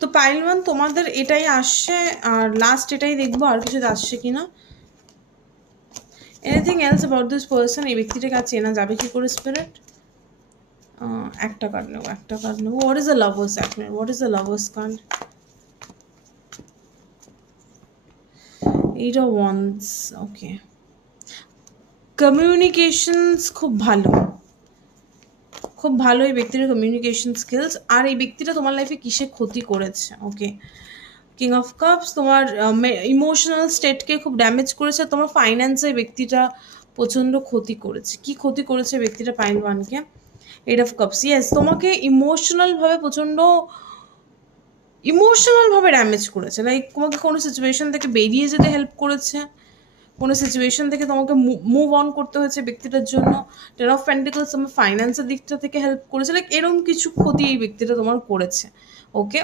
তো pile one তোমাদের এটাই আসছে, আর লাস্ট এটাই দেখবো, আর কিছু আসছে কিনা। Anything else about this person, এই ব্যক্তিটাকে আর চেনা যাবে কি করে স্পিরিট? একটা কার্ড নেবো, একটা কার্ড নেবো। হোয়াট ইজ দ্য লাভার্স এখন? What is the lovers card? এইটা ওয়ান্স, ওকে। কমিউনিকেশনস খুব ভালো, খুব ভালো এই ব্যক্তির কমিউনিকেশন স্কিলস। আর এই ব্যক্তিটা তোমার লাইফে কিসে ক্ষতি করেছে? ওকে, কিং অফ কাপস তোমার ইমোশনাল স্টেটকে খুব ড্যামেজ করেছে। তোমার ফাইন্যান্সে ব্যক্তিটা প্রচণ্ড ক্ষতি করেছে। কি ক্ষতি করেছে ব্যক্তিটা পাইল ওয়ানকে? এইট অফ কাপস, ইয়েস, তোমাকে ইমোশনালভাবে ইমোশনালভাবে ড্যামেজ করেছে। লাইক তোমাকে কোনো সিচুয়েশন থেকে বেরিয়ে যেতে হেল্প করেছে, কোনো সিচুয়েশন থেকে তোমাকে মুভ অন করতে হয়েছে ব্যক্তিটার জন্য। টেন অফ পেন্টিকলস তোমার ফাইন্যান্সের দিকটা থেকে হেল্প করেছে। লাইক এরকম কিছু ক্ষতি এই ব্যক্তিটা তোমার করেছে। ওকে।